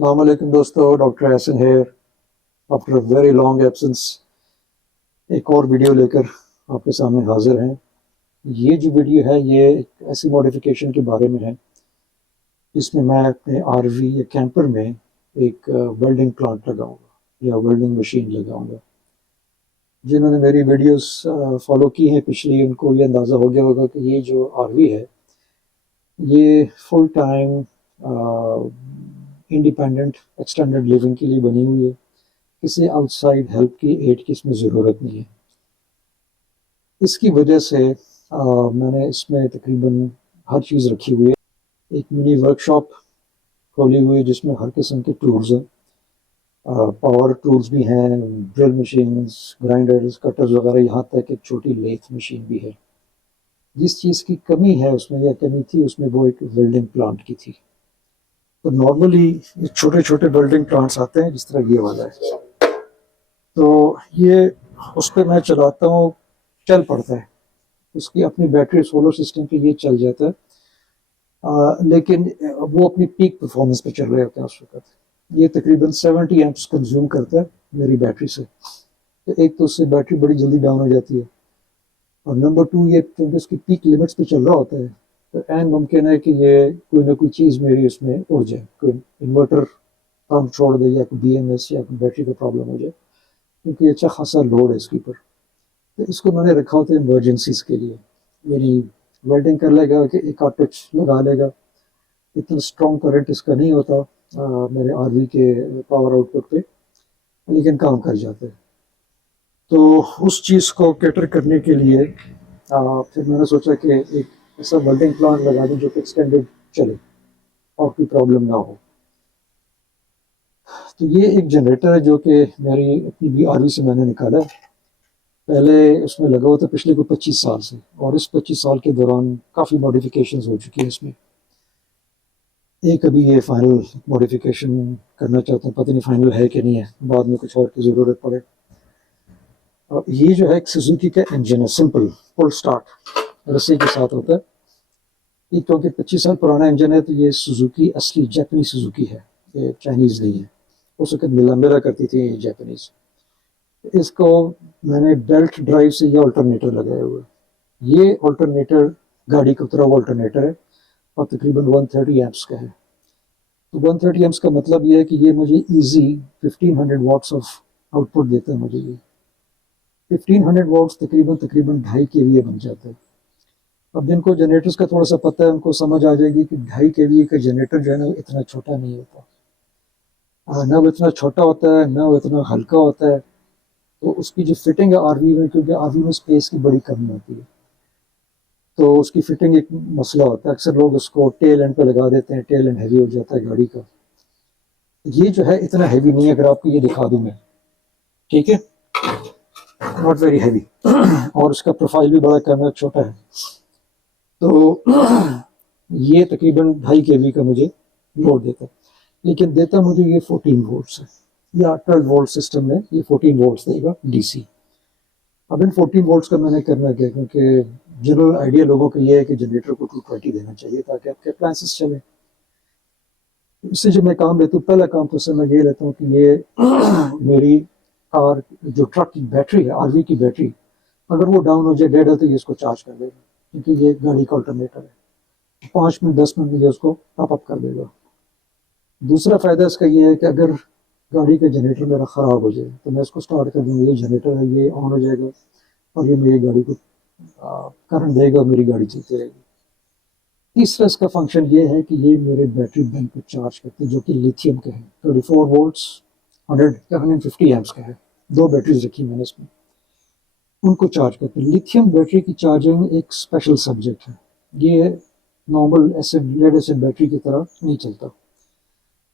वालेकुम दोस्तों, डॉक्टर एहसन है। After a very long absence एक और वीडियो लेकर आपके सामने हाजिर हैं। ये जो वीडियो है ये एक ऐसी मॉडिफिकेशन के बारे में है जिसमें मैं अपने आरवी या कैंपर में एक वेल्डिंग प्लांट लगाऊंगा या वेल्डिंग मशीन लगाऊंगा। जिन्होंने मेरी वीडियोस फॉलो की हैं पिछली, उनको ये अंदाज़ा हो गया होगा कि ये जो आरवी है ये full time independent extended living के लिए बनी हुई है। किसी आउटसाइड हेल्प की, एड की इसमें ज़रूरत नहीं है। इसकी वजह से मैंने इसमें तकरीबन हर चीज़ रखी हुई है। एक मिनी वर्कशॉप खोली हुई है जिसमें हर किस्म के टूल्स हैं। पावर टूल्स भी हैं, ड्रिल मशीन्स, ग्राइंडर्स, कटर्स वगैरह, यहाँ तक एक छोटी लेथ मशीन भी है। जिस चीज़ की कमी है उसमें या कमी थी उसमें वो एक वेल्डिंग प्लांट की थी। तो नॉर्मली ये छोटे छोटे वेल्डिंग प्लांट्स आते हैं जिस तरह ये वाला है, तो ये उस पर मैं चलाता हूँ, चल पड़ता है। उसकी अपनी बैटरी सोलर सिस्टम पे ये चल जाता है। लेकिन वो अपनी पीक परफॉर्मेंस पे चल रहे होते हैं उस वक्त। ये तकरीबन 70 एम्प्स कंज्यूम करता है मेरी बैटरी से। तो एक तो उससे बैटरी बड़ी जल्दी डाउन हो जाती है, और नंबर टू ये क्योंकि उसकी पीक लिमिट्स पे चल रहा होता है तो एन मुमकिन है कि ये कोई ना कोई चीज़ मेरी उसमें उड़ जाए, कोई इन्वर्टर काम छोड़ दे या कोई BMS या कोई बैटरी का प्रॉब्लम हो जाए, क्योंकि अच्छा खासा लोड है इसके ऊपर। तो इसको मैंने रखा होता है इमरजेंसीज के लिए। यानी वेल्डिंग कर लेगा कि एक आध टच लगा लेगा। इतना स्ट्रॉन्ग करंट इसका नहीं होता मेरे आरवी के पावर आउटपुट पे, लेकिन काम कर जाते हैं। तो उस चीज़ को कैटर करने के लिए फिर मैंने सोचा कि एक ऐसा वेल्डिंग प्लांट लगा दूं जो कि एक्सटेंडेड चले और कोई प्रॉब्लम ना हो। तो ये एक जनरेटर है जो कि मेरी अपनी भी आरवी से मैंने निकाला है। पहले उसमें लगा हुआ था पिछले को 25 साल से, और इस 25 साल के दौरान काफ़ी मॉडिफिकेशंस हो चुकी हैं इसमें। एक अभी ये फाइनल मॉडिफिकेशन करना चाहता हूँ, पता नहीं फाइनल है कि नहीं है, बाद में कुछ और की ज़रूरत पड़े। और ये जो है एक सुजुकी का इंजन है, सिंपल फुल स्टार्ट रस्सी के साथ होता है। ये क्योंकि 25 साल पुराना इंजन है तो ये सुजुकी असली जापानी सुजुकी है, ये चाइनीज़ नहीं है। उस वक्त मिला मिला करती थी ये जापानीज़। इसको मैंने बेल्ट ड्राइव से ये अल्टरनेटर लगाया हुआ है। ये अल्टरनेटर गाड़ी का उतरा हुआ अल्टरनेटर है और तकरीबन 130 एम्प्स का है। तो 130 एम्प्स का मतलब ये है कि ये मुझे इजी 1500 वाट्स ऑफ आउटपुट देता है। मुझे ये 1500 वाट्स तकरीबन तकरीबन 2.5 kVA बन जाता है। अब जिनको जनरेटर्स का थोड़ा सा पता है उनको समझ आ जाएगी कि 2.5 kVA का जनरेटर जो है ना इतना छोटा नहीं होता। ना वो इतना छोटा होता है ना वो इतना हल्का होता है। तो उसकी जो फिटिंग है आरवी में, क्योंकि आरवी में स्पेस की बड़ी कमी होती है, तो उसकी फिटिंग एक मसला होता है। अक्सर लोग उसको टेल एंड पे लगा देते हैं, टेल एंड हैवी हो जाता है गाड़ी का। ये जो है इतना हैवी नहीं है, अगर आपको ये दिखा दूं मैं, ठीक है, नॉट वेरी हैवी। और उसका प्रोफाइल भी बड़ा कम है, छोटा है। तो ये तकरीबन 2.5 kV का मुझे लोड देता है, लेकिन देता मुझे ये 14 वोल्ट्स है, या 12 वोल्ट सिस्टम में ये 14 वोल्ट्स देगा DC। अब इन 14 वोल्ट्स का मैंने करना क्या, क्योंकि जनरल आइडिया लोगों का ये है कि जनरेटर को 220 देना चाहिए ताकि आपके अप्लायंसेस चले। इससे जब मैं काम लेता हूँ, पहला काम तो उससे मैं ये लेता हूँ कि ये मेरी कार जो ट्रक की बैटरी है, आरवी की बैटरी, अगर वो डाउन हो जाए, डेड है, तो ये इसको चार्ज कर देगा, क्योंकि ये गाड़ी का अल्टरनेटर है। 5 मिनट 10 मिनट में ये उसको टॉप अप कर देगा। दूसरा फ़ायदा इसका ये है कि अगर गाड़ी का जनरेटर मेरा ख़राब हो जाए तो मैं इसको स्टार्ट कर दूँगा, ये जनरेटर है ये ऑन हो जाएगा और ये मेरी गाड़ी को करंट देगा, मेरी गाड़ी चलती रहेगी। तीसरा इसका फंक्शन ये है कि ये मेरे बैटरी बैंक को चार्ज करते हैं, जो कि लिथियम के हैं। 24 वोल्ट्स 150 एम्प्स का है। दो बैटरीज रखी मैंने इसमें, उनको चार्ज करते हैं। लिथियम बैटरी की चार्जिंग एक स्पेशल सब्जेक्ट है। ये normal acid lead acid battery की तरह नहीं चलता।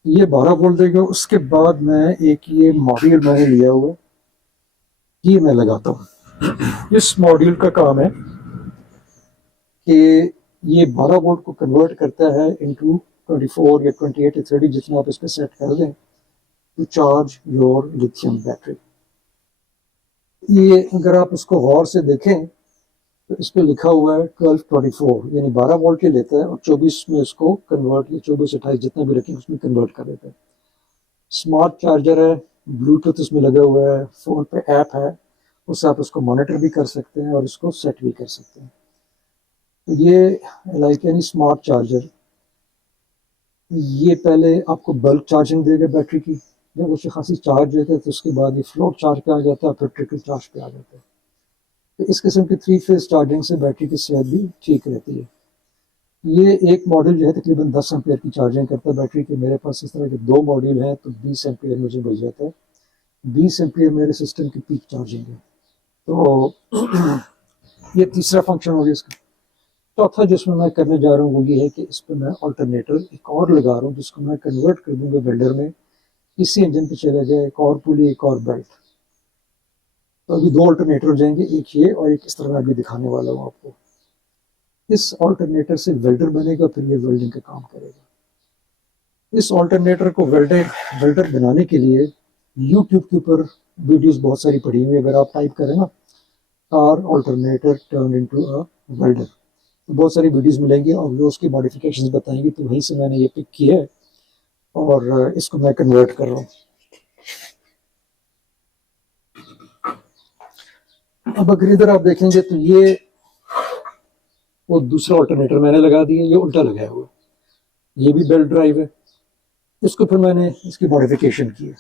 ये 12 वोल्ट देगा। उसके बाद मैं एक ये मॉड्यूल मैंने लिया हुआ है, ये मैं लगाता हूँ। इस मॉड्यूल का काम है कि ये 12 वोल्ट को कन्वर्ट करता है इनटू 24 या 28 या 30, जितना आप इस पर सेट कर दें, to charge your lithium battery. ये अगर आप इसको गौर से देखें तो इस पर लिखा हुआ है 1224, यानी 12 वोल्ट ही लेता है और 24 में इसको कन्वर्ट, या 24 28 जितना भी रखें उसमें कन्वर्ट कर देता है। स्मार्ट चार्जर है, ब्लूटूथ इसमें लगा हुआ है, फ़ोन पे ऐप है, उससे आप उसको मॉनिटर भी कर सकते हैं और इसको सेट भी कर सकते हैं। तो ये लाइक यानी स्मार्ट चार्जर, ये पहले आपको बल्क चार्जिंग देगा बैटरी की, जब उससे खासी चार्ज होता है तो उसके बाद ये फ्लोट चार्ज पे आ जाता है, फिर ट्रिकल चार्ज पे आ जाता है। तो इस किस्म की 3 फेज़ चार्जिंग से बैटरी की सेहत भी ठीक रहती है। ये एक मॉडल जो है तकरीबन 10 एम्पीयर की चार्जिंग करता है बैटरी की। मेरे पास इस तरह के 2 मॉडल हैं, तो 20 एम्पीयर मुझे मिल जाता है। 20 एम्पीयर मेरे सिस्टम की पीक चार्जिंग है। तो ये तीसरा फंक्शन हो गया इसका। चौथा जिसमें मैं करने जा रहा हूँ वो ये है कि इस पे मैं अल्टरनेटर एक और लगा रहा हूँ, जिसको मैं कन्वर्ट कर दूंगा वेल्डर में। इसी इंजन पे चला गया एक और पुली, एक और बेल्ट। तो अभी 2 अल्टरनेटर हो जाएंगे, एक ये और एक इस तरह मैं अभी दिखाने वाला हूँ आपको। इस अल्टरनेटर से वेल्डर बनेगा, फिर ये वेल्डिंग का काम करेगा। इस अल्टरनेटर को वेल्डर बनाने के लिए यूट्यूब के ऊपर वीडियोस बहुत सारी पड़ी हुई है। अगर आप टाइप करें ना, car alternator turn into a welder, तो बहुत सारी वीडियोस मिलेंगी और वो उसकी मॉडिफिकेशंस बताएंगी। तो वहीं से मैंने ये पिक किया है और इसको मैं कन्वर्ट कर रहा हूँ। अब अगर इधर आप देखेंगे तो ये वो दूसरा अल्टरनेटर मैंने लगा दिया, ये उल्टा लगाया हुआ, ये भी बेल्ट ड्राइव है। इसको फिर मैंने इसकी मॉडिफिकेशन की है।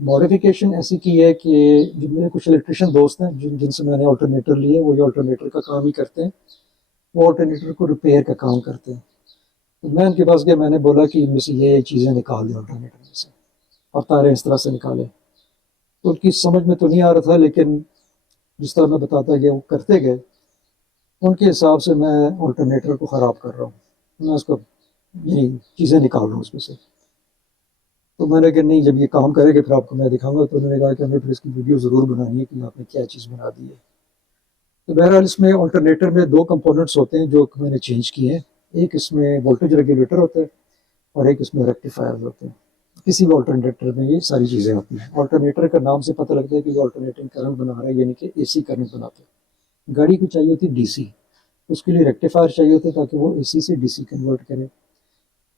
मॉडिफिकेशन ऐसी की है कि जो मेरे कुछ इलेक्ट्रिशियन दोस्त हैं जिनसे मैंने अल्टरनेटर लिए, वो ये अल्टरनेटर का काम ही करते हैं। वो अल्टरनेटर को रिपेयर का काम करते हैं। तो मैं उनके पास गया, मैंने बोला कि इनमें से ये चीज़ें निकाल दें अल्टरनेटर में से, और तारें इस तरह से निकालें। तो उनकी समझ में तो नहीं आ रहा था, लेकिन जिस तरह मैं बताता गया वो करते गए, उनके हिसाब से मैं अल्टरनेटर को ख़राब कर रहा हूँ। मैं उसको यही चीज़ें निकाल रहा हूँ उसमें से। तो मैंने कहा नहीं, जब ये काम करेगा फिर आपको मैं दिखाऊंगा। तो उन्होंने कहा कि हमें फिर इसकी वीडियो ज़रूर बनानी है कि आपने क्या चीज़ बना दी है। तो बहरहाल इसमें अल्टरनेटर में 2 कंपोनेंट्स होते हैं जो मैंने चेंज किए हैं। एक इसमें वोल्टेज रेगुलेटर होता है और एक इसमें रेक्टिफायर होते हैं। किसी भी अल्टरनेटर में ये सारी चीज़ें होती हैं। अल्टरनेटर का नाम से पता लगता है कि ये अल्टरनेटिंग करंट बना रहा है, यानी कि एसी करंट बनाते हैं। गाड़ी को चाहिए होती है डीसी, उसके लिए रेक्टिफायर चाहिए होता है ताकि वो एसी से डीसी कन्वर्ट करे।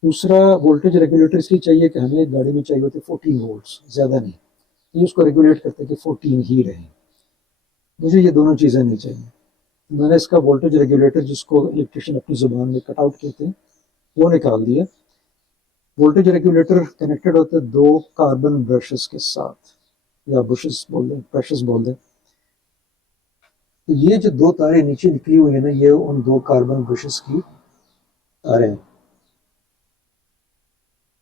दूसरा वोल्टेज रेगुलेटर इसलिए चाहिए कि हमें गाड़ी में चाहिए होते 14 वोल्ट्स, ज़्यादा नहीं। ये उसको रेगुलेट करते हैं कि 14 ही रहे। मुझे ये दोनों चीज़ें नहीं चाहिए। मैंने इसका वोल्टेज रेगुलेटर, जिसको इलेक्ट्रिशियन अपनी ज़ुबान में कट आउट कहते हैं, वो निकाल दिया। वोल्टेज रेगुलेटर कनेक्टेड होता है 2 कार्बन ब्रशेस के साथ, या बुशेस बोल दें, ब्रशेस बोल दें। तो ये जो 2 तारें नीचे निकली हुई है ना, ये उन 2 कार्बन ब्रशेस की तारें हैं।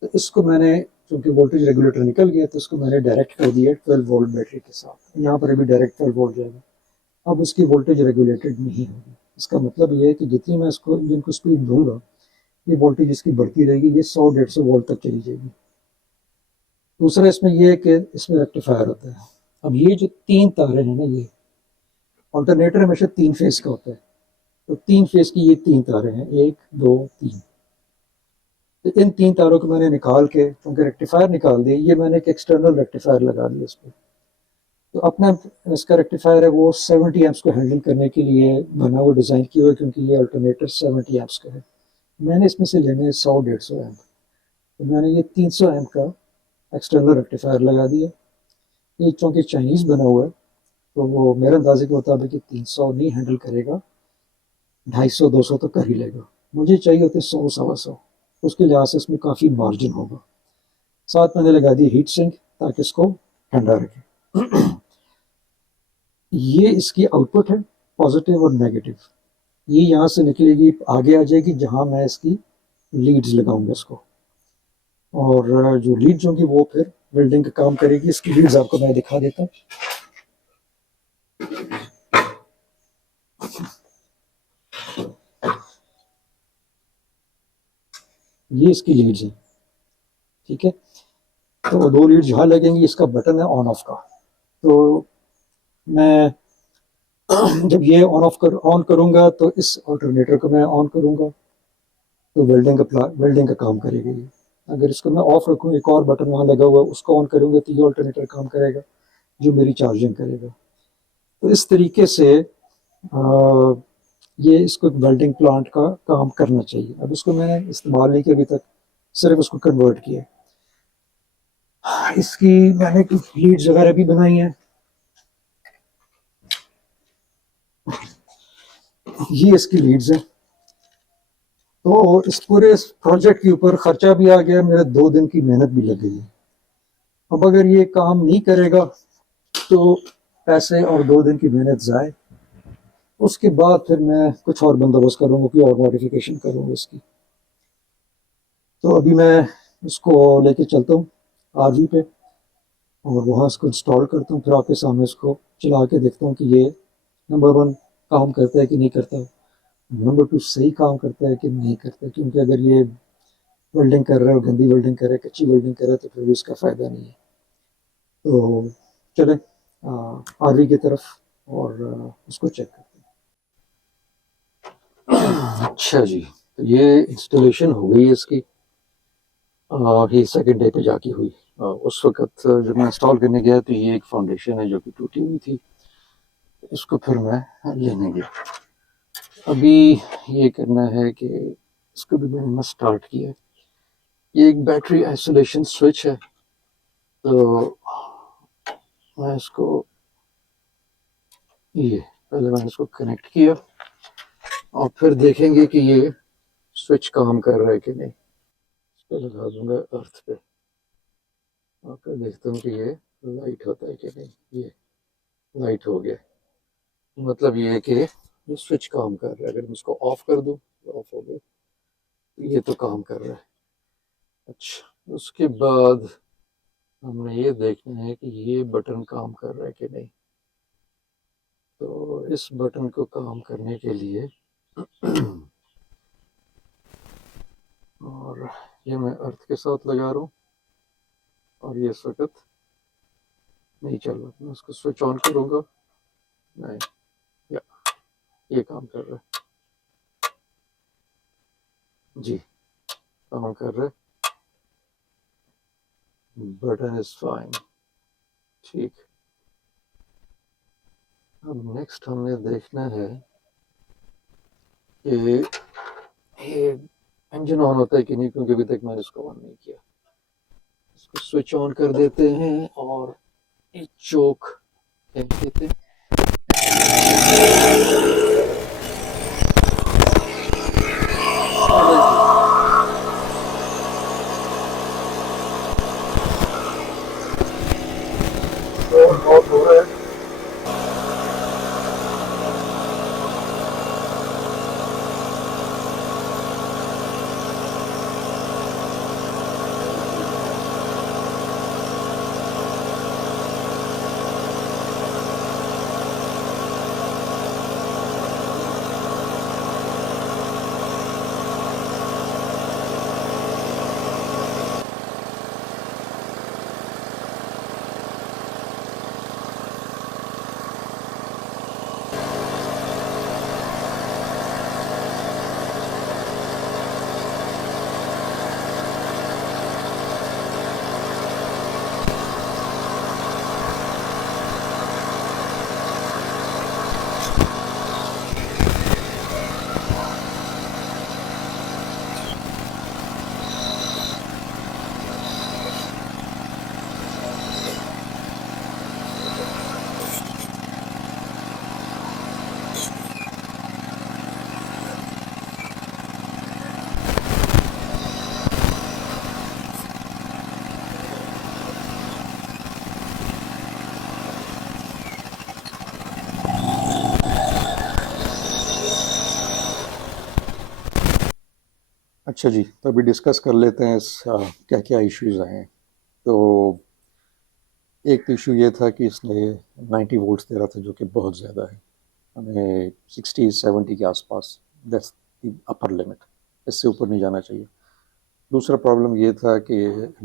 तो इसको मैंने, चूंकि वोल्टेज रेगुलेटर निकल गया, तो इसको मैंने डायरेक्ट कर दिया 12 वोल्ट बैटरी के साथ। यहाँ पर अभी डायरेक्ट 12 वोल्ट जाएगा। अब उसकी वोल्टेज रेगुलेटेड नहीं होगी। इसका मतलब ये है कि जितनी मैं इसको इंजन को स्पीड दूंगा, ये वोल्टेज इसकी बढ़ती रहेगी, ये 100-150 वोल्ट तक चली जाएगी। दूसरा इसमें यह है कि इसमें रेक्टिफायर होता है। अब ये जो 3 तारे हैं ना, ये अल्टरनेटर हमेशा 3 फेज का होता है। तो 3 फेज की ये 3 तारे हैं, 1 2 3। तो इन 3 तारों को मैंने निकाल के, क्योंकि रेक्टिफायर निकाल दिया, ये मैंने एक एक्सटर्नल रेक्टिफायर लगा दिया इस पर। तो अपना इसका रेक्टिफायर है वो 70 एम्प्स को हैंडल करने के लिए बना हुआ, डिज़ाइन किया हुआ है, क्योंकि ये अल्टरनेटर 70 एम्प्स का है। मैंने इसमें से लेने हैं 100-150 एम्प। तो मैंने ये 300 एम्प का एक्सटर्नल रेक्टिफायर लगा दिया। ये चूँकि चाइनीज़ बना हुआ है, तो वो मेरे अंदाजे के मुताबिक 300 नहीं हैंडल करेगा, 250-200 तो कर ही लेगा। मुझे चाहिए होते 100-125। उसके लिहाज से इसमें काफ़ी मार्जिन होगा। साथ मैंने लगा दी हीट सिंक, ताकि इसको ठंडा रखे। ये इसकी आउटपुट है, पॉजिटिव और नेगेटिव। ये यहाँ से निकलेगी, आगे आ जाएगी जहाँ मैं इसकी लीड्स लगाऊंगा इसको, और जो लीड्स होंगी वो फिर वेल्डिंग का काम करेगी। इसकी लीड्स आपको मैं दिखा देता हूँ। ये इसकी लीड्स हैं, ठीक है। तो 2 लीड्स यहाँ लगेंगी, इसका बटन है ऑन ऑफ का। तो मैं जब ये ऑन करूंगा तो इस अल्टरनेटर को मैं ऑन करूंगा, तो वेल्डिंग का काम करेगा ये। अगर इसको मैं ऑफ रखूँ, एक और बटन वहाँ लगा हुआ है, उसको ऑन करूंगा तो ये अल्टरनेटर काम करेगा, जो मेरी चार्जिंग करेगा। तो इस तरीके से ये इसको एक वेल्डिंग प्लांट का काम करना चाहिए। अब इसको मैंने इस्तेमाल नहीं किया अभी तक, सिर्फ उसको कन्वर्ट किया। इसकी मैंने कुछ लीड्स वगैरह भी बनाई हैं। ये इसकी लीड्स हैं। तो इस पूरे प्रोजेक्ट के ऊपर खर्चा भी आ गया, मेरे 2 दिन की मेहनत भी लग गई है। अब अगर ये काम नहीं करेगा तो पैसे और 2 दिन की मेहनत जाए। उसके बाद फिर मैं कुछ और बंदोबस्त करूंगा, कोई और मॉडिफिकेशन करूंगा इसकी। तो अभी मैं इसको लेके चलता हूँ आरवी पे और वहाँ इसको इंस्टॉल करता हूँ, फिर आपके सामने इसको चला के देखता हूँ कि ये नंबर 1 काम करता है कि नहीं करता, नंबर 2 सही काम करता है कि नहीं करता है। क्योंकि अगर ये वेल्डिंग कर रहा है, गंदी वेल्डिंग कर रहा है, कच्ची वेल्डिंग कर रहा है, तो फिर भी इसका फ़ायदा नहीं है। तो चलें आरवी की तरफ और उसको चेक करते हैं। अच्छा जी, तो ये इंस्टॉलेशन हो गई है इसकी। ये सेकंड डे पे जाके हुई। उस वक्त जब मैं इंस्टॉल करने गया तो ये एक फाउंडेशन है जो कि टूटी हुई थी, इसको फिर मैं लेने गया। अभी ये करना है कि इसको भी मैंने स्टार्ट किया। ये एक बैटरी आइसोलेशन स्विच है, तो मैं इसको ये पहले मैंने इसको कनेक्ट किया और फिर देखेंगे कि ये स्विच काम कर रहा है कि नहीं। इसको लगा दूंगा अर्थ पे और फिर देखता हूँ कि ये लाइट होता है कि नहीं। ये लाइट हो गया, मतलब ये है कि ये स्विच काम कर रहा है। अगर मैं इसको ऑफ कर दूं तो ऑफ हो गया, ये तो काम कर रहा है। अच्छा, उसके बाद हमने ये देखना है कि ये बटन काम कर रहा है कि नहीं। तो इस बटन को काम करने के लिए और ये मैं अर्थ के साथ लगा रहा हूँ और ये इस वक्त नहीं चल रहा। मैं उसको स्विच ऑन करूँगा, नहीं, या ये काम कर रहा है जी, काम कर रहा है। बटन इज फाइन, ठीक। अब नेक्स्ट हमें देखना है कि ये इंजन ऑन होता है कि नहीं, क्योंकि अभी तक मैंने इसको ऑन नहीं किया। इसको स्विच ऑन कर देते हैं और एक चोक देते हैं। बहुत हो रहा है। अच्छा जी, तो अभी डिस्कस कर लेते हैं इस क्या क्या इश्यूज़ आए हैं। तो एक तो इशू ये था कि इसने 90 वोल्ट्स दे रहा था, जो कि बहुत ज़्यादा है। हमें 60-70 के आसपास, दैट्स द अपर लिमिट, इससे ऊपर नहीं जाना चाहिए। दूसरा प्रॉब्लम ये था कि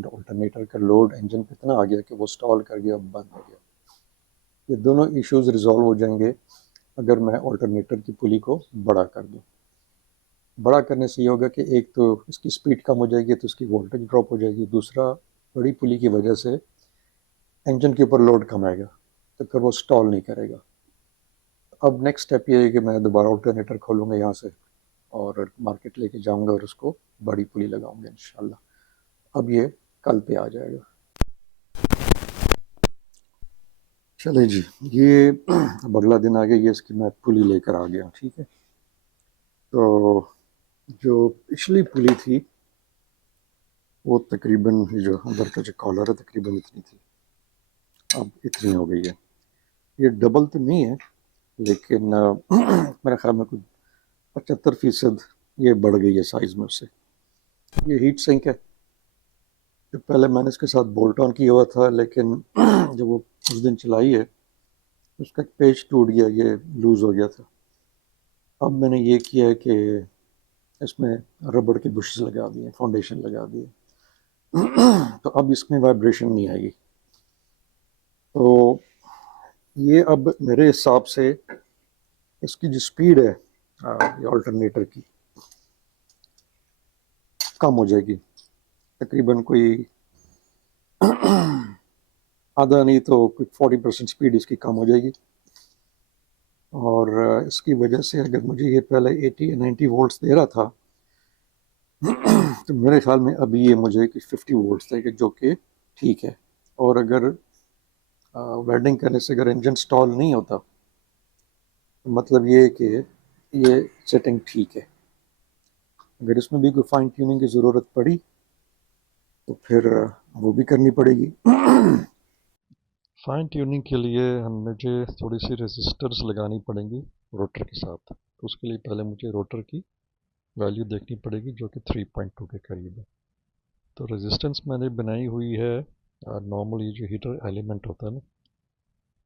ऑल्टरनेटर का लोड इंजन पे इतना आ गया कि वो स्टॉल कर गया, बंद हो गया। ये दोनों इश्यूज़ रिजॉल्व हो जाएंगे अगर मैं ऑल्टरनेटर की पुली को बड़ा कर दूँ। बड़ा करने से ये होगा कि एक तो इसकी स्पीड कम हो जाएगी, तो इसकी वोल्टेज ड्रॉप हो जाएगी। दूसरा, बड़ी पुली की वजह से इंजन के ऊपर लोड कम आएगा, तो फिर वो स्टॉल नहीं करेगा। अब नेक्स्ट स्टेप ये है कि मैं दोबारा ऑल्टरनेटर खोलूँगा यहाँ से और मार्केट लेके जाऊँगा और उसको बड़ी पुली लगाऊंगा इंशाल्लाह। अब ये कल पे आ जाएगा। चले जी, ये अब अगला दिन आ गया, ये इसकी मैं पुली लेकर आ गया, ठीक है। तो जो पिछली पुली थी वो तकरीबन जो अंदर का जो कॉलर है तकरीबन इतनी थी, अब इतनी हो गई है। ये डबल तो नहीं है लेकिन मेरा ख्याल में कुछ 75% ये बढ़ गई है साइज़ में उससे। ये हीट सिंक है, जो पहले मैंने इसके साथ बोल्ट ऑन किया हुआ था, लेकिन जब वो उस दिन चलाई है उसका एक पेच टूट गया, ये लूज़ हो गया था। अब मैंने ये किया है कि इसमें रबड़ के बुशेस लगा दिए, फाउंडेशन लगा दिए, तो अब इसमें वाइब्रेशन नहीं आएगी। तो ये अब मेरे हिसाब से इसकी जो स्पीड है ये अल्टरनेटर की कम हो जाएगी, तकरीबन कोई आधा नहीं तो कोई 40% स्पीड इसकी कम हो जाएगी। और इसकी वजह से अगर मुझे ये पहले 80 या 90 वोल्ट्स दे रहा था तो मेरे ख्याल में अभी ये मुझे 50 वोल्ट्स देगा, जो कि ठीक है। और अगर वेल्डिंग करने से अगर इंजन स्टॉल नहीं होता तो मतलब ये है कि ये सेटिंग ठीक है। अगर इसमें भी कोई फाइन ट्यूनिंग की ज़रूरत पड़ी तो फिर वो भी करनी पड़ेगी। फाइन ट्यूनिंग के लिए मुझे थोड़ी सी रेजिस्टर्स लगानी पड़ेंगी रोटर के साथ। तो उसके लिए पहले मुझे रोटर की वैल्यू देखनी पड़ेगी जो कि 3.2 के करीब है। तो रेजिस्टेंस मैंने बनाई हुई है नॉर्मल ये जो हीटर एलिमेंट होता है ना,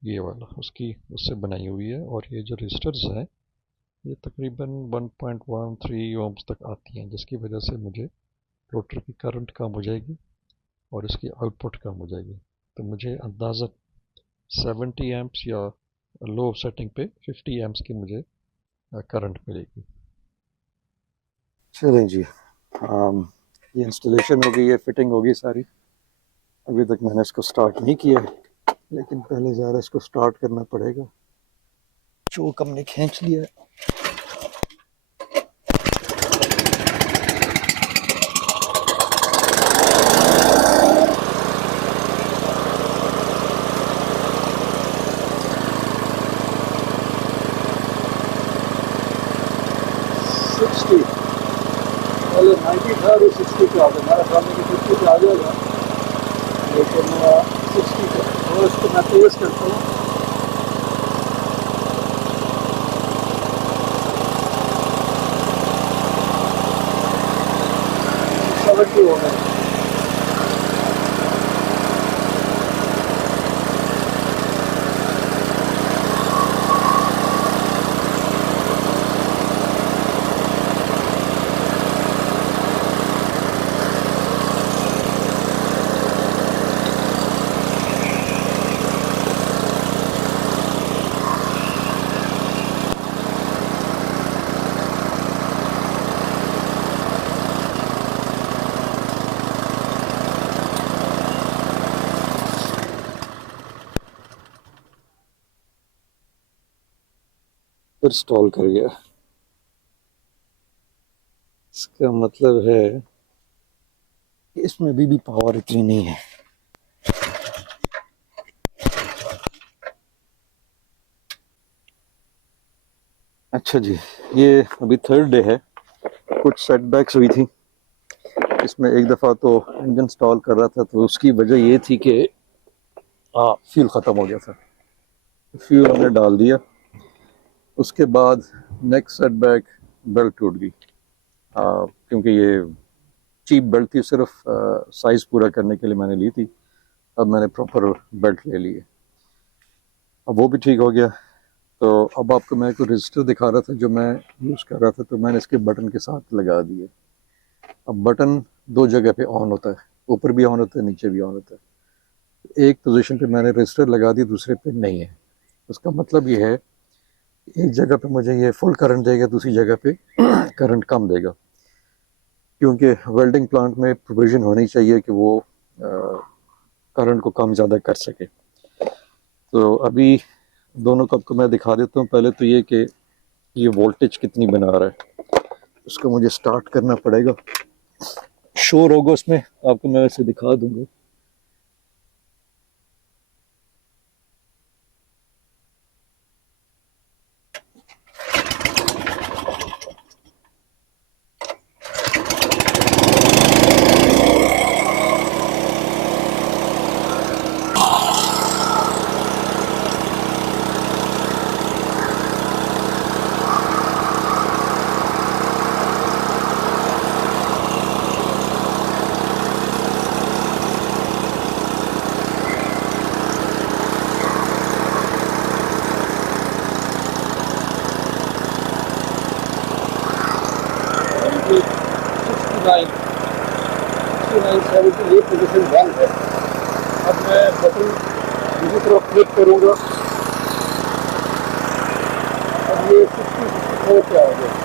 ये वाला, उसकी उससे बनाई हुई है। और ये जो रेजिस्टर्स हैं ये तकरीबन 1.13 ओम्स तक आती हैं, जिसकी वजह से मुझे रोटर की करंट कम हो जाएगी और इसकी आउटपुट कम हो जाएगी। तो मुझे अंदाज़ा 70 एम्प्स या लो सेटिंग पे 50 एम्प्स की मुझे करंट मिलेगी। चलें जी, ये इंस्टॉलेशन हो गई है, फिटिंग होगी सारी। अभी तक मैंने इसको स्टार्ट नहीं किया है, लेकिन पहले ज़रा इसको स्टार्ट करना पड़ेगा। चोक हमने खींच लिया है। पहले 90 था, अभी 60 पे आ गया। हमारा सामने की 50 पे आ जाएगा, लेकिन 60 पे। और इसको मैं तेज़ करता हूँ। 70 हो गया। फिर स्टॉल कर गया। इसका मतलब है कि इसमें अभी भी पावर इतनी नहीं है। अच्छा जी, ये अभी थर्ड डे है। कुछ सेटबैक्स हुई थी इसमें। एक दफ़ा तो इंजन स्टॉल कर रहा था, तो उसकी वजह ये थी कि फ्यूल ख़त्म हो गया था। फ्यूल हमने डाल दिया। उसके बाद नेक्स्ट सेटबैक, बेल्ट टूट गई। क्योंकि ये चीप बेल्ट थी, सिर्फ साइज़ पूरा करने के लिए मैंने ली थी। अब मैंने प्रॉपर बेल्ट ले ली है, अब वो भी ठीक हो गया। तो अब आपको मैं कोई रजिस्टर दिखा रहा था जो मैं यूज़ कर रहा था, तो मैंने इसके बटन के साथ लगा दिए। अब बटन दो जगह पे ऑन होता है, ऊपर भी ऑन होता है, नीचे भी ऑन होता है। एक पोजीशन पे मैंने रजिस्टर लगा दी, दूसरे पे नहीं है। उसका मतलब ये है, एक जगह पे मुझे ये फुल करंट देगा, दूसरी जगह पे करंट कम देगा। क्योंकि वेल्डिंग प्लांट में प्रोविज़न होनी चाहिए कि वो करंट को कम ज़्यादा कर सके। तो अभी दोनों को आपको मैं दिखा देता हूँ। पहले तो ये कि ये वोल्टेज कितनी बना रहा है, उसको मुझे स्टार्ट करना पड़ेगा। शोर होगा उसमें, आपको मैं वैसे दिखा दूंगा। 6970 ये पोजीशन 1 है। अब मैं बटन दूसरी तरफ क्लिक करूँगा, अब ये 60-64 पे आ गया।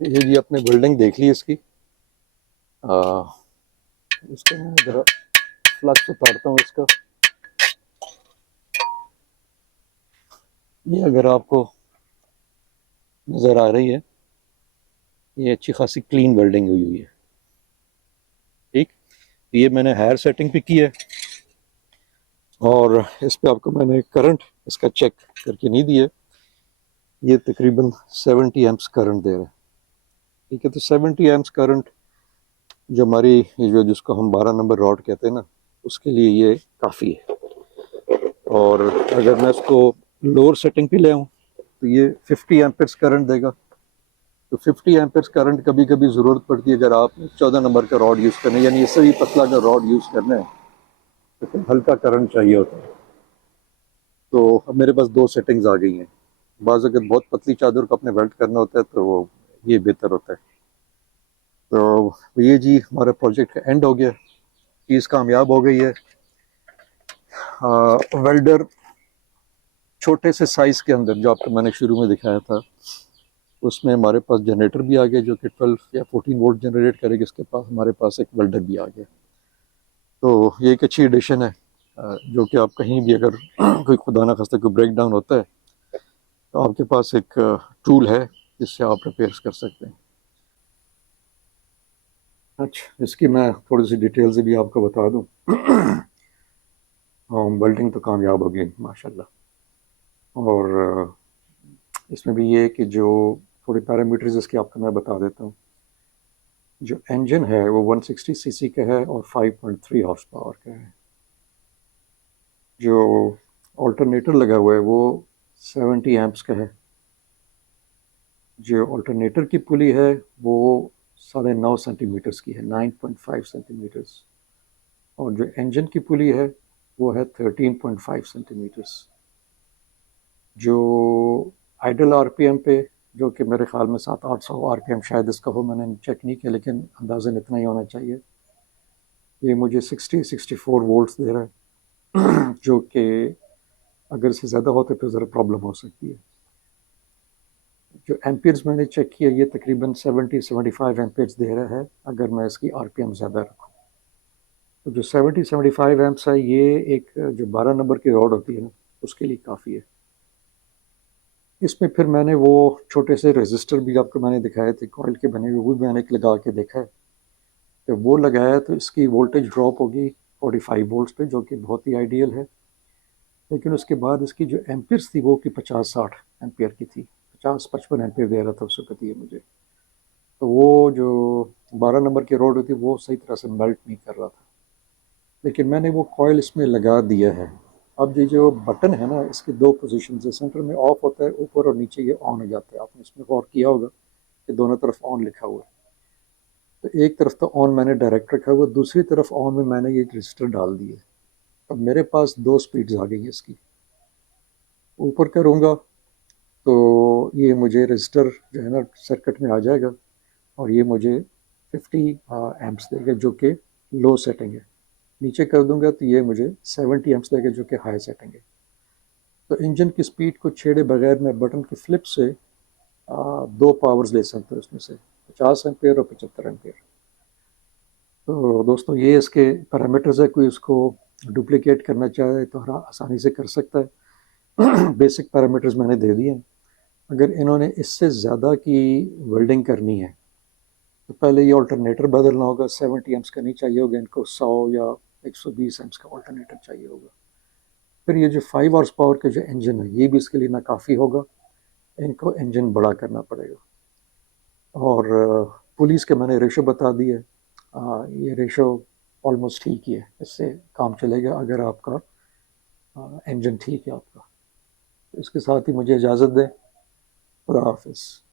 ये जी आपने बिल्डिंग देख ली इसकी। इसको मैं जरा फ्लक्स उतारता हूँ इसका। ये अगर आपको नज़र आ रही है, ये अच्छी खासी क्लीन बिल्डिंग हुई हुई है। ठीक, ये मैंने हायर सेटिंग पे की है और इस पे आपको मैंने करंट इसका चेक करके नहीं दिया। ये तकरीबन 70 एम्प्स करंट दे रहा है। ठीक है, तो 70 एम्प्स करंट जो हमारी जो जिसको हम 12 नंबर रॉड कहते हैं ना, उसके लिए ये काफ़ी है। और अगर मैं इसको लोअर सेटिंग पे ले आऊँ तो ये 50 एम्पेयर्स करंट देगा। तो 50 एम्पेयर्स करंट कभी कभी ज़रूरत पड़ती है अगर आप 14 नंबर का रॉड यूज़ करना है, यानी इससे भी पतला अगर रॉड यूज़ करना है तो फिर हल्का करंट चाहिए होता है। तो अब मेरे पास दो सेटिंग्स आ गई हैं। बाज़ अगर बहुत पतली चादर को अपने वेल्ड करना होता है तो वो ये बेहतर होता है। तो ये जी हमारा प्रोजेक्ट का एंड हो गया, चीज़ कामयाब हो गई है। वेल्डर छोटे से साइज़ के अंदर जो आपको मैंने शुरू में दिखाया था, उसमें हमारे पास जनरेटर भी आ गया जो कि 12 या 14 वोल्ट जनरेट करेगा। इसके पास हमारे पास एक वेल्डर भी आ गया। तो ये एक अच्छी एडिशन है जो कि आप कहीं भी अगर कोई खुदा ना खास्ता कोई ब्रेक डाउन होता है तो आपके पास एक टूल है जिससे आप रिपेयर्स कर सकते हैं। अच्छा, इसकी मैं थोड़ी सी डिटेल से भी आपको बता दूं। वेल्डिंग तो कामयाब हो गई माशाल्लाह। और इसमें भी ये है कि जो थोड़े पैरामीटर्स इसके आपको मैं बता देता हूँ। जो इंजन है वो 160 सीसी का है और 5.3 हॉर्स पावर का है। जो ऑल्टरनेटर लगा हुआ है वो 70 एम्प्स का है। जो ऑल्टरनेटर की पुली है वो 9.5 सेंटीमीटर्स की है, 9.5 सेंटीमीटर्स। और जो इंजन की पुली है वो है 13.5 सेंटीमीटर्स। जो आइडल आरपीएम पे, जो कि मेरे ख्याल में 700-800 आरपीएम शायद इसका हो, मैंने चेक नहीं किया लेकिन अंदाज़न इतना ही होना चाहिए। ये मुझे 60-64 वोल्ट्स दे रहा है जो कि अगर इससे ज़्यादा हो तो फिर ज़रा प्रॉब्लम हो सकती है। जो एम्पियर्स मैंने चेक किया ये तकरीबन 70-75 एम्पियर्स दे रहा है अगर मैं इसकी आरपीएम ज़्यादा रखूँ। तो जो 70-75 एम्प्स है ये एक जो 12 नंबर की रॉड होती है ना उसके लिए काफ़ी है। इसमें फिर मैंने वो छोटे से रेजिस्टर भी आपको मैंने दिखाए थे कॉइल के बने हुए, वो भी मैंने एक लगा के देखा है। जब वो लगाया तो इसकी वोल्टेज ड्रॉप होगी 45 वोल्ट्स पे, जो कि बहुत ही आइडियल है। लेकिन उसके बाद इसकी जो एम्पियर्स थी वो कि 50-60 एम्पियर की थी, 50-55 एम्पियर दे रहा था उस वक्त ये मुझे। तो वो जो 12 नंबर की रोड होती वो सही तरह से मेल्ट नहीं कर रहा था। लेकिन मैंने वो कॉइल इसमें लगा दिया है। अब ये जो बटन है ना इसके दो पोजीशन है, सेंटर में ऑफ होता है ऊपर और नीचे ये ऑन हो जाता है। आपने इसमें गौर किया होगा कि दोनों तरफ ऑन लिखा हुआ है। तो एक तरफ तो ऑन मैंने डायरेक्ट रखा हुआ, दूसरी तरफ ऑन में मैंने ये रजिस्टर डाल दिए। अब मेरे पास दो स्पीड्स आ गई हैं इसकी। ऊपर करूँगा तो ये मुझे रजिस्टर जो है ना सर्किट में आ जाएगा और ये मुझे 50 एम्प्स देगा जो कि लो सेटिंग है। नीचे कर दूंगा तो ये मुझे 70 एम्प्स देगा जो कि हाई सेटिंग है। तो इंजन की स्पीड को छेड़े बगैर मैं बटन की फ्लिप से दो पावर्स ले सकता हूँ उसमें से, 50 एम्पेयर और 75 एम्पेयर। तो दोस्तों ये इसके पैरामीटर्स है, कोई उसको डुप्लीकेट करना चाहे तो आसानी से कर सकता है। बेसिक पैरामीटर्स मैंने दे दिए हैं। अगर इन्होंने इससे ज़्यादा की वेल्डिंग करनी है तो पहले ये ऑल्टरनेटर बदलना होगा, 70 एम्स का नहीं चाहिए होगा इनको, 100 या 120 एम्स का ऑल्टरनेटर चाहिए होगा। फिर ये जो 5 हॉर्स पावर के जो इंजन है ये भी इसके लिए नाकाफ़ी होगा, इनको इंजन बड़ा करना पड़ेगा। और पुलिस के मैंने रेशो बता दिए, ये रेशो ऑलमोस्ट ठीक ही है, इससे काम चलेगा अगर आपका इंजन ठीक है आपका। इसके साथ ही मुझे इजाज़त दें। खुदा हाफिज़।